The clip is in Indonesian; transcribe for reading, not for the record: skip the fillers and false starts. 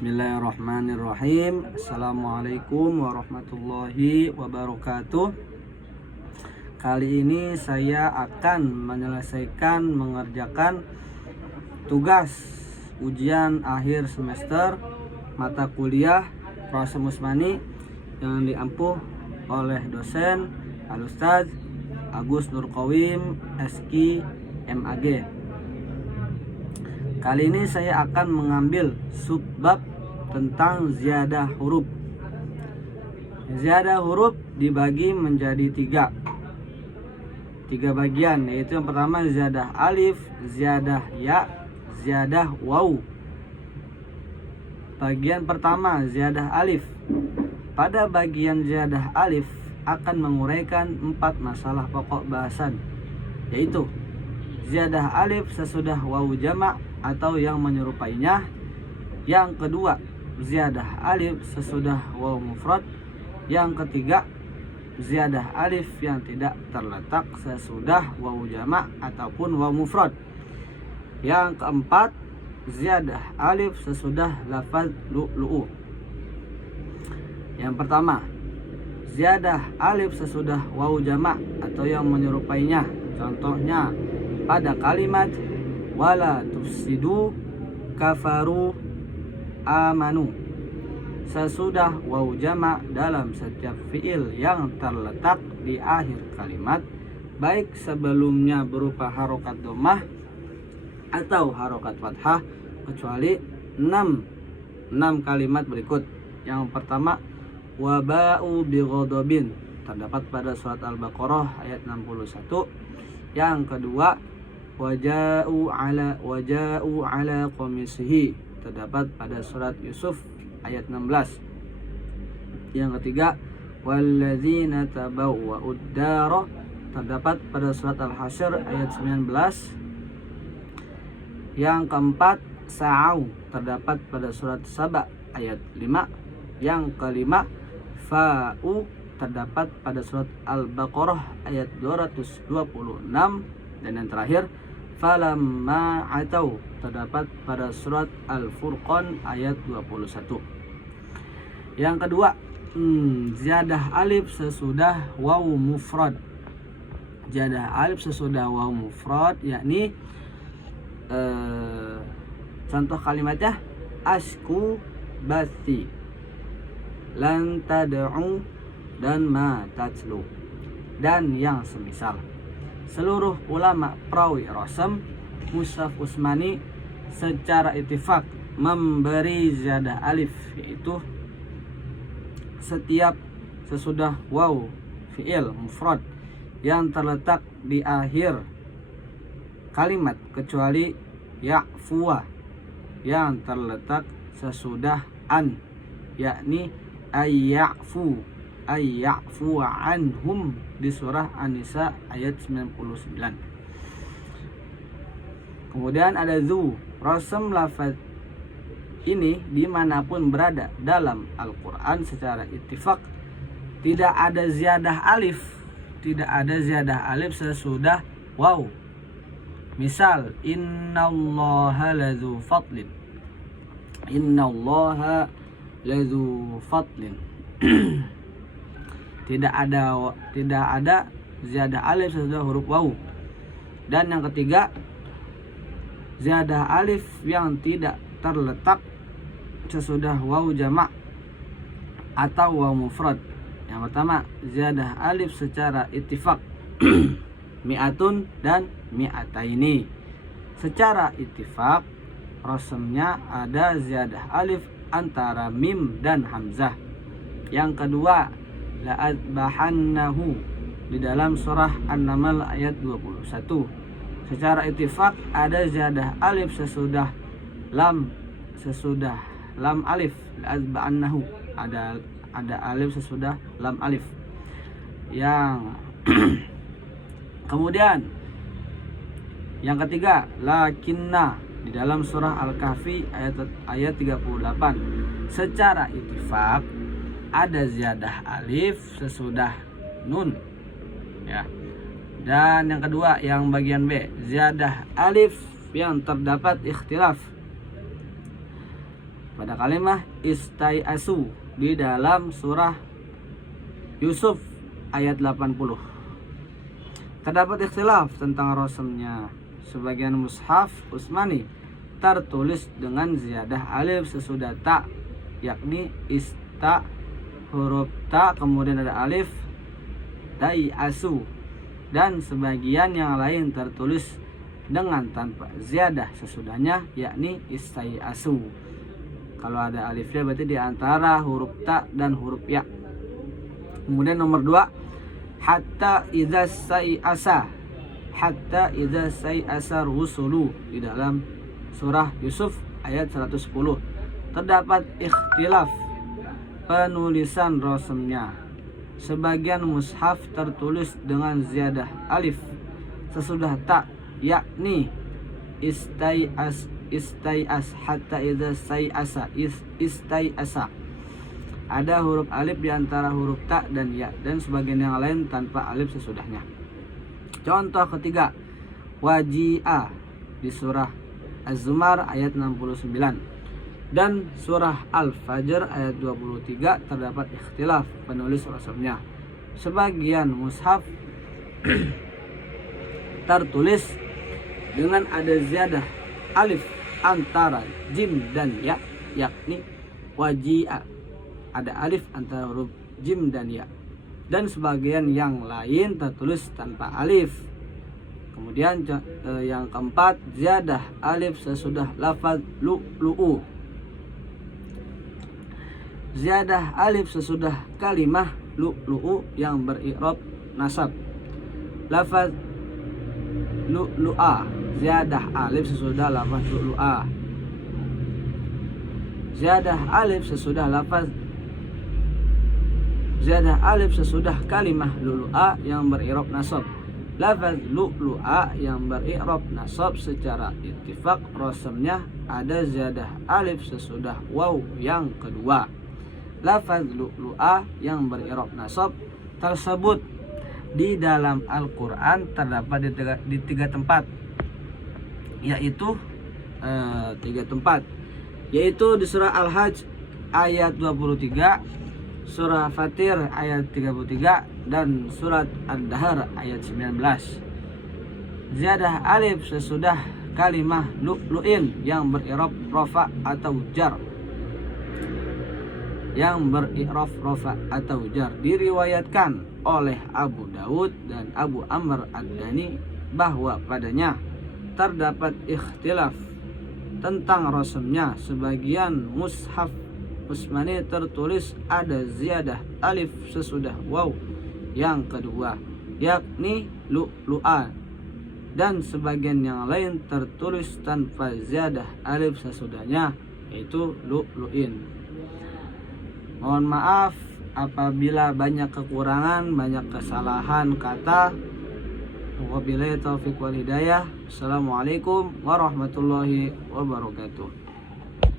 Bismillahirrahmanirrahim. Assalamualaikum warahmatullahi wabarakatuh. Kali ini saya akan mengerjakan tugas ujian akhir semester mata kuliah Prasem Usmani yang diampuh oleh dosen Al-Ustaz Agus Nurqawim SQ MAG. Kali ini saya akan mengambil subbab tentang ziyadah huruf. Ziyadah huruf dibagi menjadi tiga bagian, yaitu yang pertama ziyadah alif, ziyadah ya, ziyadah waw. Bagian pertama ziyadah alif. Pada bagian ziyadah alif akan menguraikan 4 masalah pokok bahasan, yaitu ziyadah alif sesudah waw jamak atau yang menyerupainya. Yang kedua, ziyadah alif sesudah waw mufrad. Yang ketiga, ziyadah alif yang tidak terletak sesudah waw jamak ataupun waw mufrad. Yang keempat, ziyadah alif sesudah lafaz lu'lu'u. Yang pertama, ziyadah alif sesudah waw jamak atau yang menyerupainya. Contohnya pada kalimat wala tufsidu kafaru amanu. Sesudah waw jamak dalam setiap fiil yang terletak di akhir kalimat, baik sebelumnya berupa harokat dhammah atau harokat fathah, kecuali 6 kalimat berikut. Yang pertama, waba'u bighadabin, terdapat pada surat Al-Baqarah ayat 61. Yang kedua, waja'u ala qamisihi, terdapat pada surat Yusuf ayat 16. Yang ketiga, walladzina tabawwa'ud dara, terdapat pada surat Al-Hasyr ayat 19. Yang keempat, sa'au, terdapat pada surat Saba ayat 5. Yang kelima, fa'u, terdapat pada surat Al-Baqarah ayat 226. Dan yang terakhir, falamma atau, terdapat pada surat Al-Furqan ayat 21. Yang kedua, ziyadah alif sesudah waw mufrad. Ziyadah alif sesudah waw mufrad, yakni contoh kalimatnya asku basti, lan tad'u, dan ma tatlu, dan yang semisal. Seluruh ulama perawi Rasem Mushaf Usmani secara ittifaq memberi ziyadah alif, yaitu setiap sesudah waw fi'il mufrad yang terletak di akhir kalimat, kecuali ya'fuwa yang terletak sesudah an, yakni ayya'fu anhum di surah An-Nisa ayat 99. Kemudian ada zu. Rasem lafaz ini dimanapun berada dalam Al-Quran secara ittifaq tidak ada ziyadah alif sesudah waw. Misal innallaha lazu fadlin, tidak ada ziyadah alif sesudah huruf waw. Dan yang ketiga, ziyadah alif yang tidak terletak sesudah waw jamak atau waw mufrad. Yang pertama, ziyadah alif secara ittifaq mi'atun dan mi'ataini. Secara ittifaq rasemnya ada ziyadah alif antara mim dan hamzah. Yang kedua, la'adbahannahu di dalam surah An-Naml ayat 21. Secara ittifaq ada ziyadah alif sesudah lam alif, la'adbahannahu, ada alif sesudah lam alif. Yang kemudian yang ketiga, lakinna di dalam surah Al-Kahfi ayat 38. Secara ittifaq ada ziyadah alif sesudah nun, ya. Dan yang kedua, yang bagian B, ziyadah alif yang terdapat ikhtilaf pada kalimat istai'asu di dalam surah Yusuf ayat 80. Terdapat ikhtilaf tentang rasamnya. Sebagian mushaf Utsmani tertulis dengan ziyadah alif sesudah ta, yakni ista, huruf ta kemudian ada alif, tai'asu, dan sebagian yang lain tertulis dengan tanpa ziyadah sesudahnya, yakni istai'asu. Kalau ada alifnya berarti di antara huruf ta dan huruf ya. Kemudian nomor 2, hatta idza sai'asa rusulu di dalam surah Yusuf ayat 110. Terdapat ikhtilaf penulisan rasamnya. Sebagian mushaf tertulis dengan ziyadah alif sesudah ta, yakni istai'as hatta idza sai'asa istai'asa. Ada huruf alif di antara huruf ta dan ya, dan sebagian yang lain tanpa alif sesudahnya. Contoh ketiga, waji'a di surah Az-Zumar ayat 69 dan surah Al-Fajr ayat 23 terdapat ikhtilaf penulis rasamnya. Sebagian mushaf tertulis dengan ada ziyadah alif antara jim dan ya, yakni waji'a. Ada alif antara huruf jim dan ya, dan sebagian yang lain tertulis tanpa alif. Kemudian yang keempat, ziyadah alif sesudah lafaz lu'lu'u. Ziyadah alif sesudah kalimah lu'lu'u yang beri'rab nasab. Lafaz lu'lu'a, ziyadah alif sesudah lafaz lu'lu'a. Ziyadah alif sesudah lafaz ziyadah alif sesudah kalimah lu'lu'a yang beri'rab nasab. Lafaz lu'lu'a yang beri'rab nasab secara ittifaq rasamnya ada ziyadah alif sesudah waw yang kedua. Lafaz lu'lu'a yang beri'rab nasab tersebut di dalam Al-Quran terdapat di tiga tempat, yaitu di surah Al-Hajj ayat 23, surah Fatir ayat 33, dan surat Ad-Dahr ayat 19. Ziyadah alif sesudah kalimah lu'lu'in yang beri'rab rafa atau jar. Diriwayatkan oleh Abu Daud dan Abu Amr Ad-Dani bahwa padanya terdapat ikhtilaf tentang rasamnya. Sebagian mushaf Utsmani tertulis ada ziyadah alif sesudah waw yang kedua, yakni lu'lu'a, dan sebagian yang lain tertulis tanpa ziyadah alif sesudahnya, yaitu lu'lu'in. Mohon maaf apabila banyak kekurangan, banyak kesalahan kata. Wabillahi taufiq wal hidayah. Assalamualaikum warahmatullahi wabarakatuh.